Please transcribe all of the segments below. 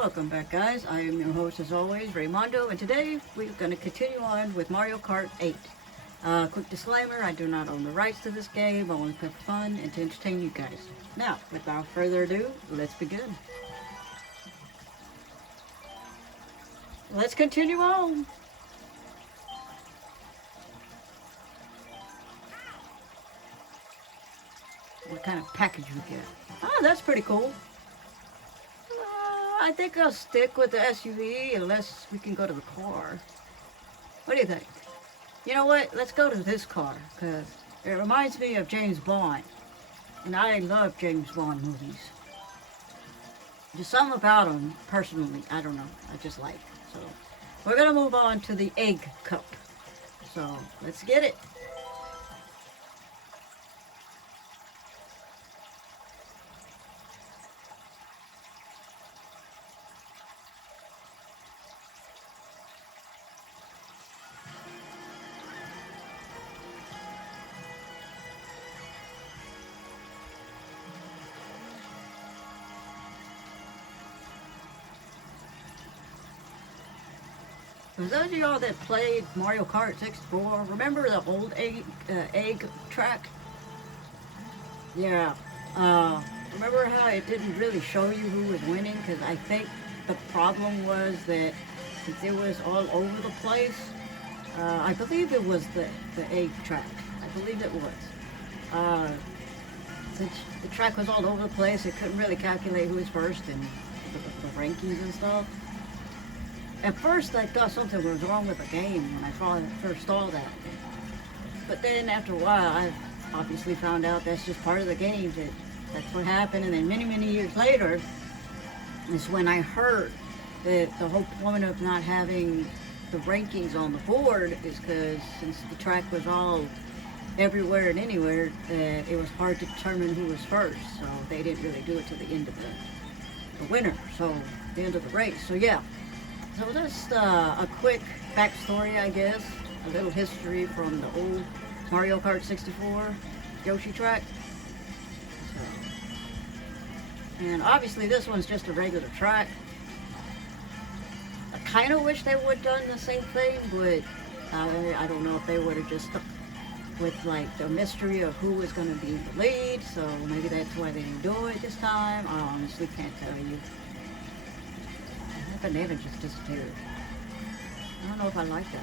Welcome back, guys. I am your host, as always, Raymondo, and today we're going to continue on with Mario Kart 8. Quick disclaimer, I do not own the rights to this game. I only play for fun and to entertain you guys. Now, without further ado, let's begin. Let's continue on. What kind of package we get? Oh, that's pretty cool. I think I'll stick with the SUV unless we can go to the car. What do you think? You know what? Let's go to this car because it reminds me of James Bond. And I love James Bond movies. Just something about them, personally, I don't know. I just like. So, we're going to move on to the egg cup. So, let's get it. For those of y'all that played Mario Kart 64, remember the old egg track? Yeah. Remember how it didn't really show you who was winning? Because I think the problem was that since it was all over the place, I believe it was the egg track. I believe it was. Since the track was all over the place, it couldn't really calculate who was first and the rankings and stuff. At first, I thought something was wrong with the game when I first saw that. But then after a while, I obviously found out that's just part of the game, that's what happened. And then many years later is when I heard that the whole point of not having the rankings on the board is because since the track was all everywhere and anywhere, that it was hard to determine who was first. So they didn't really do it to the end of the winner, so the end of the race. So yeah. So just a quick backstory, I guess, a little history from the old Mario Kart 64 Yoshi track. So, and obviously this one's just a regular track. I kind of wish they would have done the same thing, but I don't know if they would have just stuck with like the mystery of who was going to be in the lead, so maybe that's why they didn't do it this time. I honestly can't tell you. Banana just disappeared. I don't know if I like that.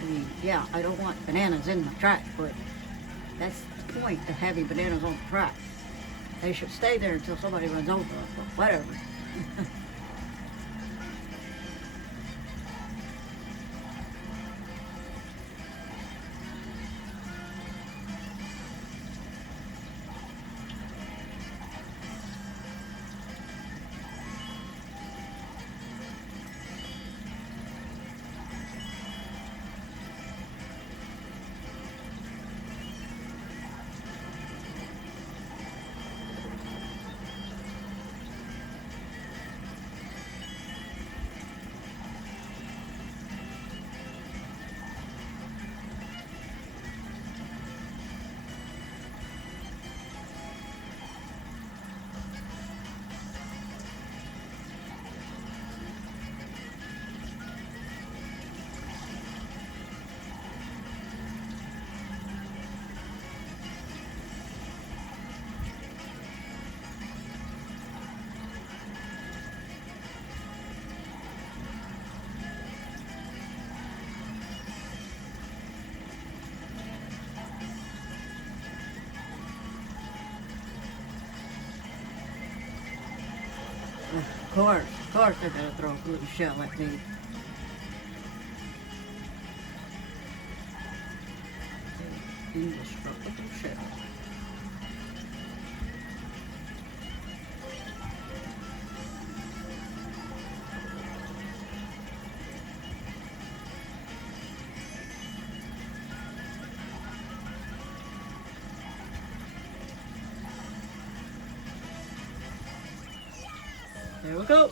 I mean, yeah, I don't want bananas in my track, but that's the point of having bananas on the track. They should stay there until somebody runs over them, but whatever. Of course they're gonna throw a little shell at me. Indestructible shell. There we go.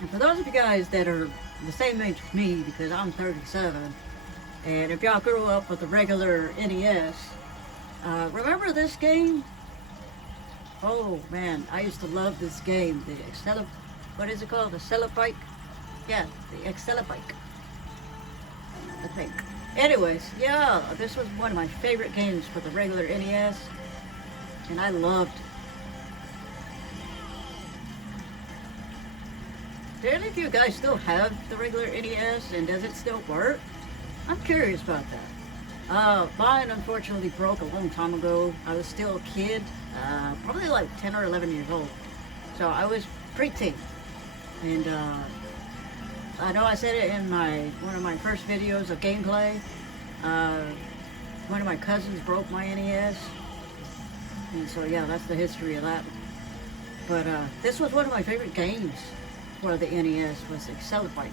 And for those of you guys that are the same age as me, because I'm 37, and if y'all grew up with the regular NES, remember this game? Oh man, I used to love this game. The what is it called? The Accelabike? Yeah, the Accelabike, I think. Anyways, yeah, this was one of my favorite games for the regular NES, and I loved it. Do any of you guys still have the regular NES, and does it still work? I'm curious about that. Mine unfortunately broke a long time ago. I was still a kid, probably like 10 or 11 years old. So I was preteen. And I know I said it in one of my first videos of gameplay. One of my cousins broke my NES. And so yeah, that's the history of that. But this was one of my favorite games for the NES, was Accelabike.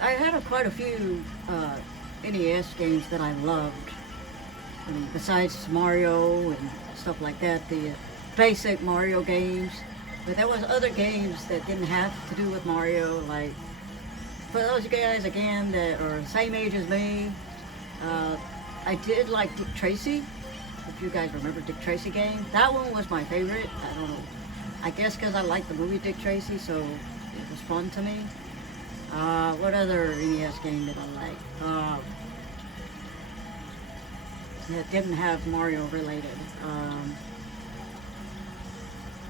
I had quite a few NES games that I loved. I mean, besides Mario and stuff like that, the basic Mario games. But there was other games that didn't have to do with Mario, like, for those guys, again, that are the same age as me, I did like Dick Tracy, if you guys remember Dick Tracy game. That one was my favorite. I don't know. I guess because I liked the movie Dick Tracy, so it was fun to me. What other NES game did I like? That didn't have Mario related.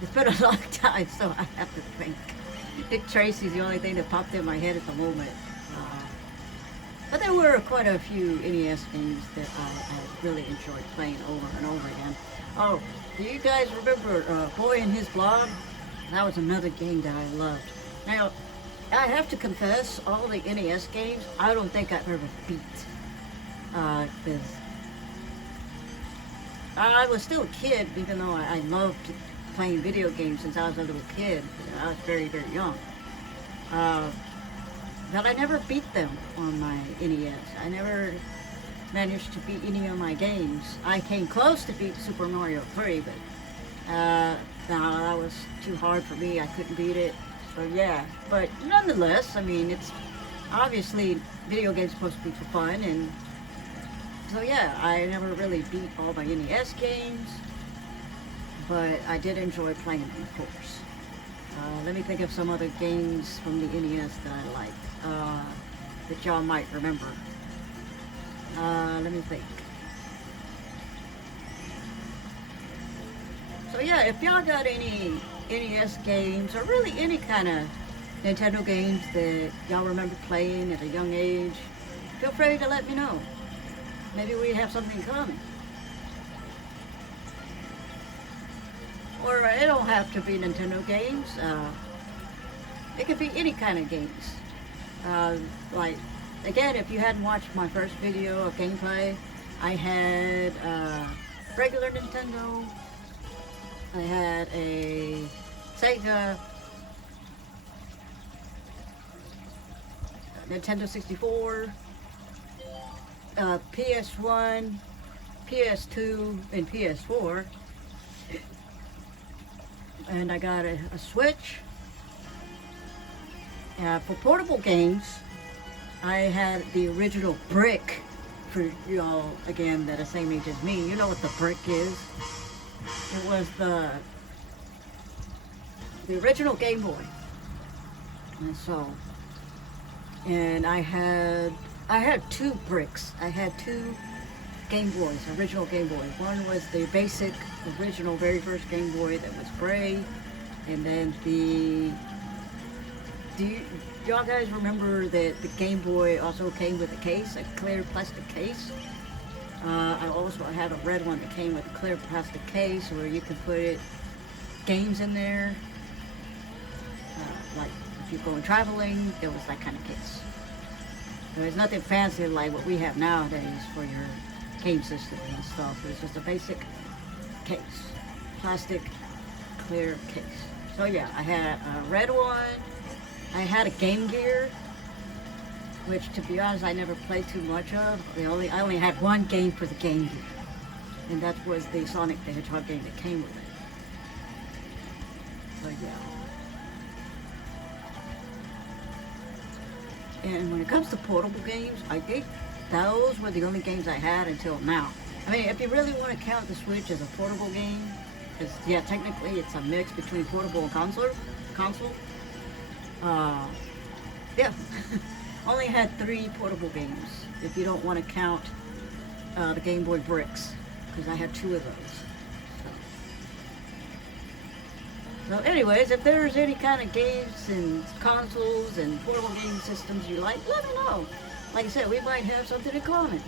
It's been a long time, so I have to think. Dick Tracy's the only thing that popped in my head at the moment. But there were quite a few NES games that I really enjoyed playing over and over again. Oh, do you guys remember Boy and His Blog? That was another game that I loved. Now, I have to confess, all the NES games, I don't think I've ever beat. Because I was still a kid, even though I loved playing video games since I was a little kid. I was very, very young. But I never beat them on my NES. I never managed to beat any of my games. I came close to beat Super Mario 3, but no, that was too hard for me. I couldn't beat it. So yeah, but nonetheless, I mean, it's obviously video games supposed to be for fun, and so yeah, I never really beat all my NES games, but I did enjoy playing them, of course. Let me think of some other games from the NES that I liked, that y'all might remember. Let me think. So yeah, if y'all got any NES games, or really any kind of Nintendo games that y'all remember playing at a young age, feel free to let me know. Maybe we have something in common. Or it don't have to be Nintendo games. It could be any kind of games. Like, again, if you hadn't watched my first video of gameplay, I had regular Nintendo. I had a Sega, Nintendo 64, PS1, PS2, and PS4. And I got a Switch. For portable games, I had the original Brick. For y'all, again, that are the same age as me, you know what the Brick is. It was the original Game Boy. And I had two bricks. I had two Game Boys, original Game Boys. One was the basic, original, very first Game Boy that was gray, and then do y'all guys remember that the Game Boy also came with a case, a clear plastic case? I also had a red one that came with a clear plastic case where you could put games in there. Like if you're going traveling, there was that kind of case. There's nothing fancy like what we have nowadays for your game system and stuff. It's just a basic case, plastic clear case. So yeah, I had a red one. I had a Game Gear, which, to be honest, I never played too much of. I only had one game for the Game Gear, and that was the Sonic the Hedgehog game that came with it. So yeah. And when it comes to portable games, I think those were the only games I had until now. I mean, if you really want to count the Switch as a portable game, because yeah, technically it's a mix between portable and console. Uh, yeah, only had three portable games. If you don't want to count the Game Boy bricks, because I had two of those. So, anyways, if there's any kind of games and consoles and portable game systems you like, let me know. Like I said, we might have something in common.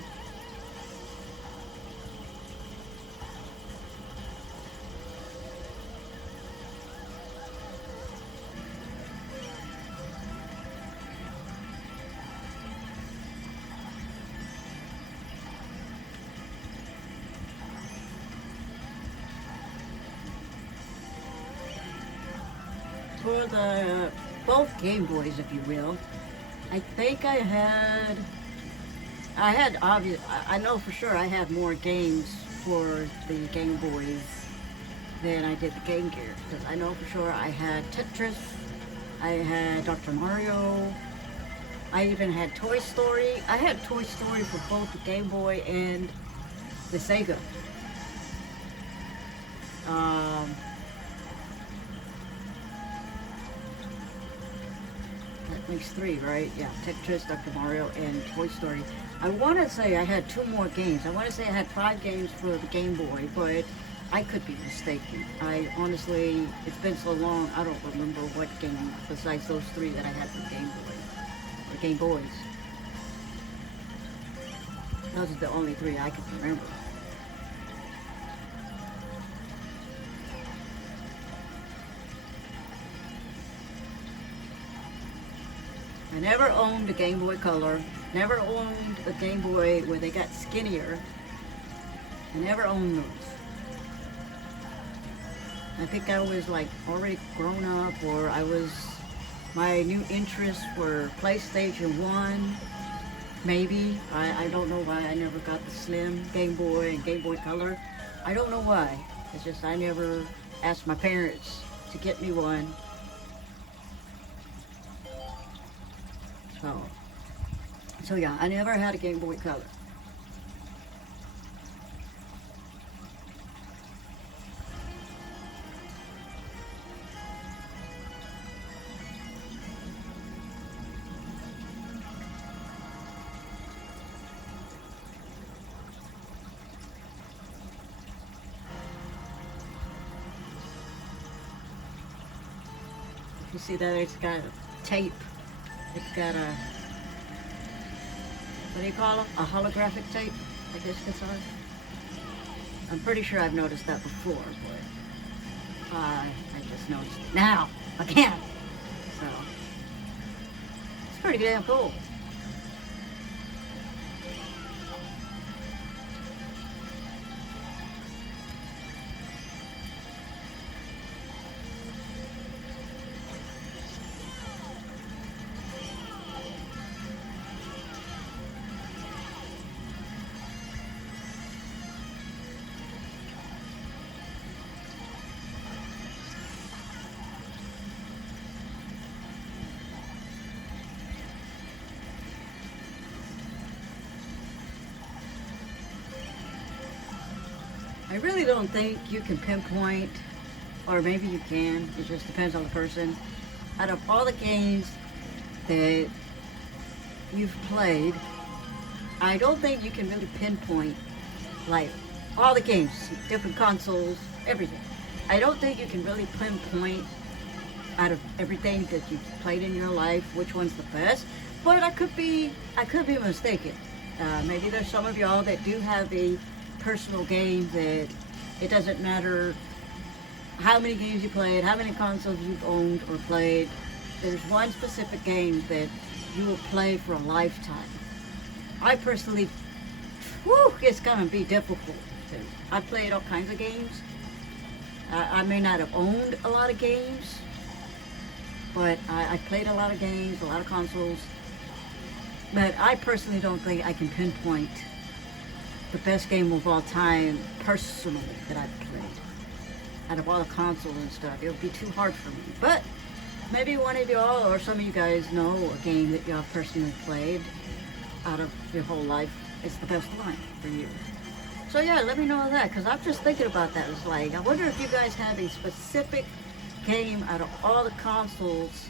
For the both Game Boys, if you will, I think I had obvious. I know for sure I had more games for the Game Boys than I did the Game Gear, because I know for sure I had Tetris, I had Dr. Mario, I even had Toy Story. I had Toy Story for both the Game Boy and the Sega. Um, that makes three, right? Yeah, Tetris, Dr. Mario, and Toy Story. I want to say I had two more games. I want to say I had five games for the Game Boy, but I could be mistaken. I honestly, it's been so long, I don't remember what game besides those three that I had for the Game Boy, or Game Boys. Those are the only three I can remember. I never owned a Game Boy Color. Never owned a Game Boy where they got skinnier. I never owned those. I think I was like already grown up, or my new interests were PlayStation 1, maybe. I don't know why I never got the Slim Game Boy and Game Boy Color. I don't know why. It's just I never asked my parents to get me one. So yeah, I never had a Game Boy Color. You see that it's got a tape. It's got a, what do you call them? A holographic tape, I guess that's on. I'm pretty sure I've noticed that before, but I just noticed it now, again. So, it's pretty damn cool. I really don't think you can pinpoint, or maybe you can, it just depends on the person. Out of all the games that you've played, I don't think you can really pinpoint, like, all the games, different consoles, everything. I don't think you can really pinpoint out of everything that you've played in your life which one's the best, but I could be mistaken. Maybe there's some of y'all that do have a personal game that it doesn't matter how many games you played, how many consoles you've owned or played. There's one specific game that you will play for a lifetime. I personally, it's gonna be difficult. I played all kinds of games. I may not have owned a lot of games, but I played a lot of games, a lot of consoles. But I personally don't think I can pinpoint the best game of all time personally that I've played. out of all the consoles and stuff. It would be too hard for me. But maybe one of y'all or some of you guys know a game that y'all personally played out of your whole life. It's the best one for you. So yeah, let me know that, because I'm just thinking about that. It's like, I wonder if you guys have a specific game out of all the consoles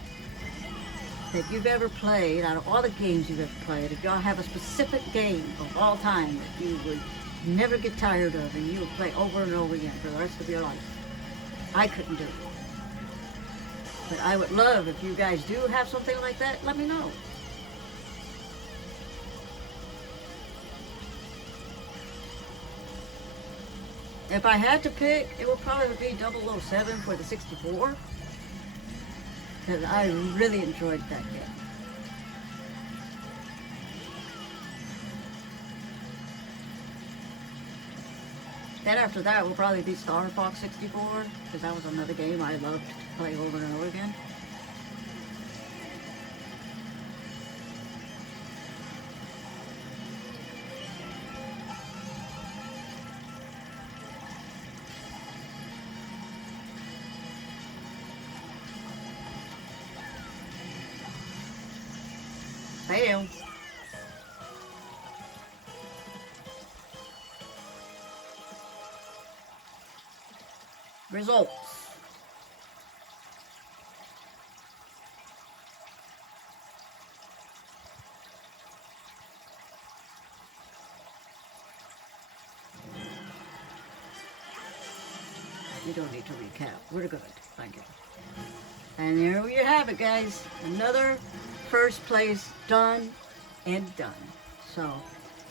that you've ever played, out of all the games you've ever played, if y'all have a specific game of all time that you would never get tired of and you would play over and over again for the rest of your life. I couldn't do it. But I would love if you guys do have something like that, let me know. If I had to pick, it would probably be 007 for the 64. Because I really enjoyed that game. Then after that will probably be Star Fox 64, because that was another game I loved to play over and over again. Fail. Results. You don't need to recap. We're good. Thank you. And there you have it, guys. Another first place done and done. So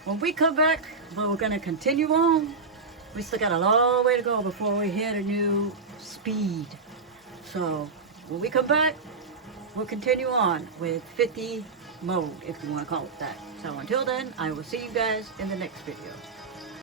when we come back, we're going to continue on. We still got a long way to go before we hit a new speed. So when we come back, we'll continue on with 50 mode, if you want to call it that. So until then, I will see you guys in the next video.